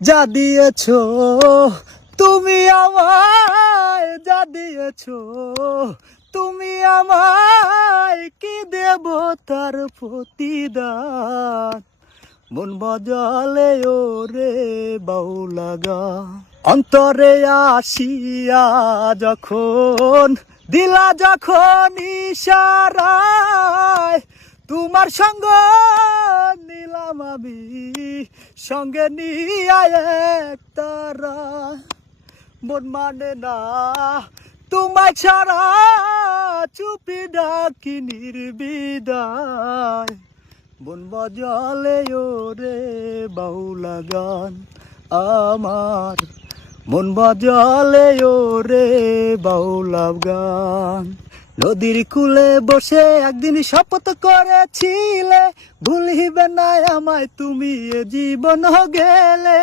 যা দিয়েছো তুমি আমায়, যা দিয়েছো তুমি আমায়, কি দেব তার প্রতিদান। মন বাজালে ওরে বাউলা গান, অন্তরে আসিয়া যখন দিলা যখন ইশারায়, তোমার সঙ্গ নিলাম আমি, সঙ্গে নিয়ে এক তারা। মন মানে না তোমায় ছাড়া, চুপি ডাকি নির্বিদায়। মন বাজালে ওরে বাউলা গান আমার, মন বাজালে ওরে বাউলা গান। নদীর কূলে বসে একদিন শপথ করেছিলে, ভুলিবে না আমায় তুমি এ জীবন গেলে।